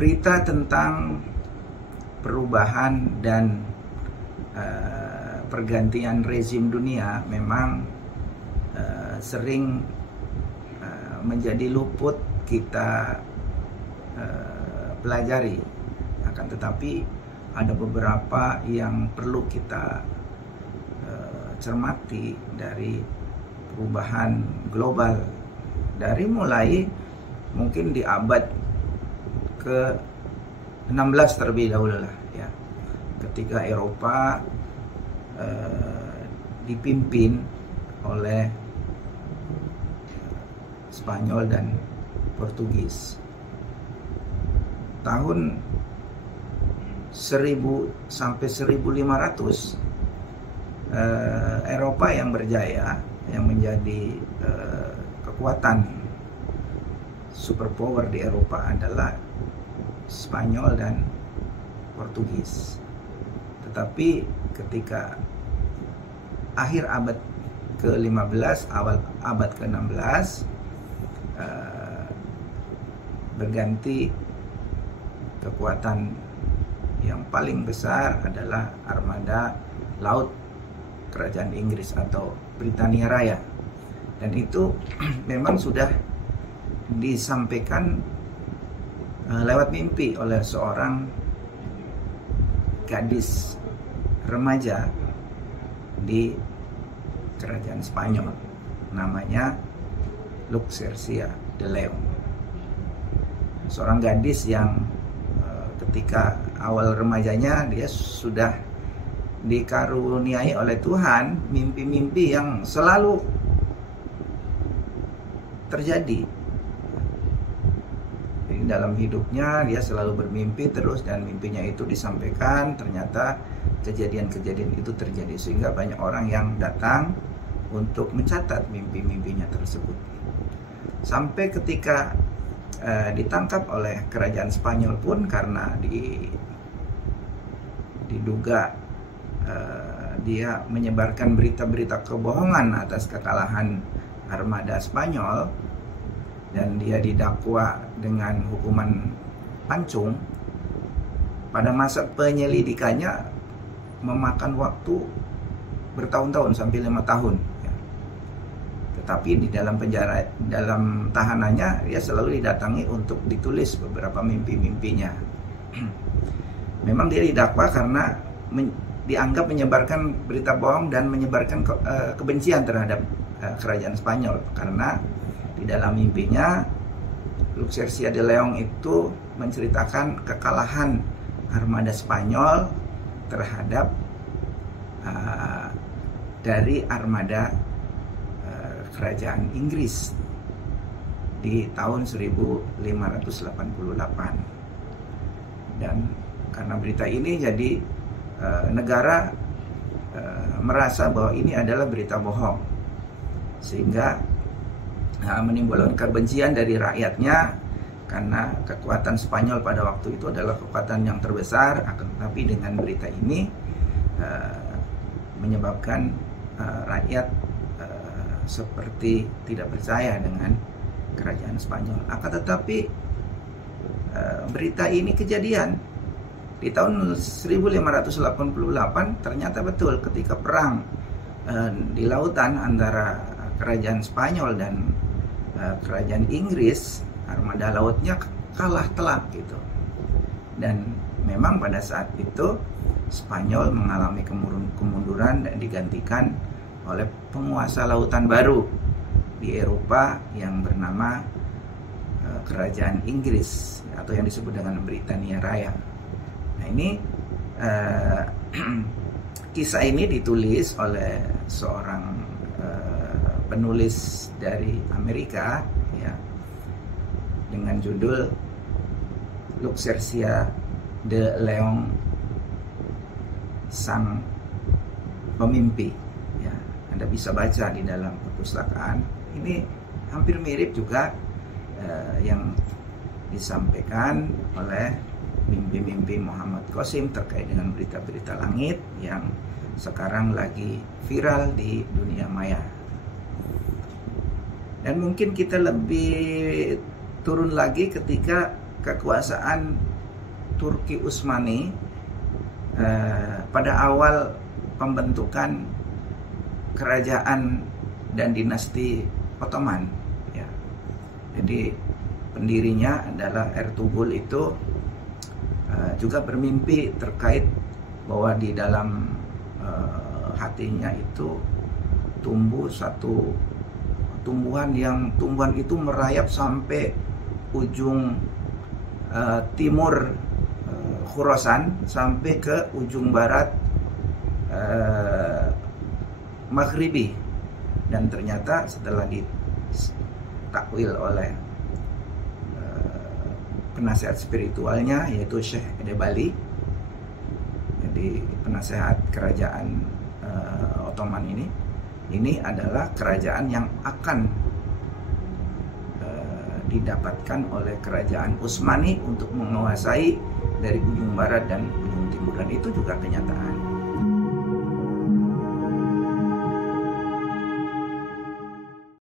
berita tentang perubahan dan pergantian rezim dunia memang sering menjadi luput kita pelajari. Akan tetapi ada beberapa yang perlu kita cermati dari perubahan global dari mulai mungkin di abad ke-16 terlebih dahulu lah ya, ketika Eropa dipimpin oleh Spanyol dan Portugis. Tahun 1000 sampai 1500 Eropa yang berjaya, yang menjadi kekuatan superpower di Eropa adalah Spanyol dan Portugis. Tetapi ketika akhir abad ke-15, awal abad ke-16 berganti, kekuatan yang paling besar adalah armada laut Kerajaan Inggris atau Britania Raya. Dan itu memang sudah disampaikan lewat mimpi oleh seorang gadis remaja di Kerajaan Spanyol, namanya Lucrecia de Leon. Seorang gadis yang ketika awal remajanya dia sudah dikaruniai oleh Tuhan mimpi-mimpi yang selalu terjadi. Jadi dalam hidupnya dia selalu bermimpi terus, dan mimpinya itu disampaikan, ternyata kejadian-kejadian itu terjadi, sehingga banyak orang yang datang untuk mencatat mimpi-mimpinya tersebut. Sampai ketika ditangkap oleh kerajaan Spanyol pun karena diduga dia menyebarkan berita-berita kebohongan atas kekalahan armada Spanyol, dan dia didakwa dengan hukuman pancung. Pada masa penyelidikannya memakan waktu bertahun-tahun sampai 5 tahun. Tetapi di dalam penjara, dalam tahanannya, dia selalu didatangi untuk ditulis beberapa mimpi-mimpinya. Memang dia didakwa karena dianggap menyebarkan berita bohong dan menyebarkan kebencian terhadap kerajaan Spanyol, karena di dalam mimpinya Lucrecia de Leon itu menceritakan kekalahan armada Spanyol terhadap dari armada kerajaan Inggris di tahun 1588. Dan karena berita ini, jadi negara merasa bahwa ini adalah berita bohong, sehingga menimbulkan kebencian dari rakyatnya, karena kekuatan Spanyol pada waktu itu adalah kekuatan yang terbesar. Tetapi dengan berita ini menyebabkan rakyat seperti tidak percaya dengan kerajaan Spanyol. Akan tetapi berita ini kejadian di tahun 1588. Ternyata betul, ketika perang di lautan antara kerajaan Spanyol dan kerajaan Inggris, armada lautnya kalah telak gitu. Dan memang pada saat itu Spanyol mengalami kemunduran dan digantikan oleh penguasa lautan baru di Eropa yang bernama Kerajaan Inggris, atau yang disebut dengan Britania Raya. Nah, ini kisah ini ditulis oleh seorang penulis dari Amerika ya, dengan judul Lucrecia de Leon, Sang Pemimpi. Ya, Anda bisa baca di dalam perpustakaan. Ini hampir mirip juga yang disampaikan oleh mimpi-mimpi Muhammad Qasim terkait dengan berita-berita langit yang sekarang lagi viral di dunia maya. Dan mungkin kita lebih turun lagi ketika kekuasaan Turki Utsmani pada awal pembentukan kerajaan dan dinasti Ottoman, ya. Jadi pendirinya adalah Ertugrul itu juga bermimpi terkait bahwa di dalam hatinya itu tumbuh satu tumbuhan itu merayap sampai ujung timur Khurasan sampai ke ujung barat Maghribi. Dan ternyata setelah ditakwil oleh penasehat spiritualnya yaitu Syekh Edebali, jadi penasehat kerajaan Ottoman ini adalah kerajaan yang akan didapatkan oleh kerajaan Utsmani untuk menguasai dari ujung barat dan ujung timur, dan itu juga kenyataan.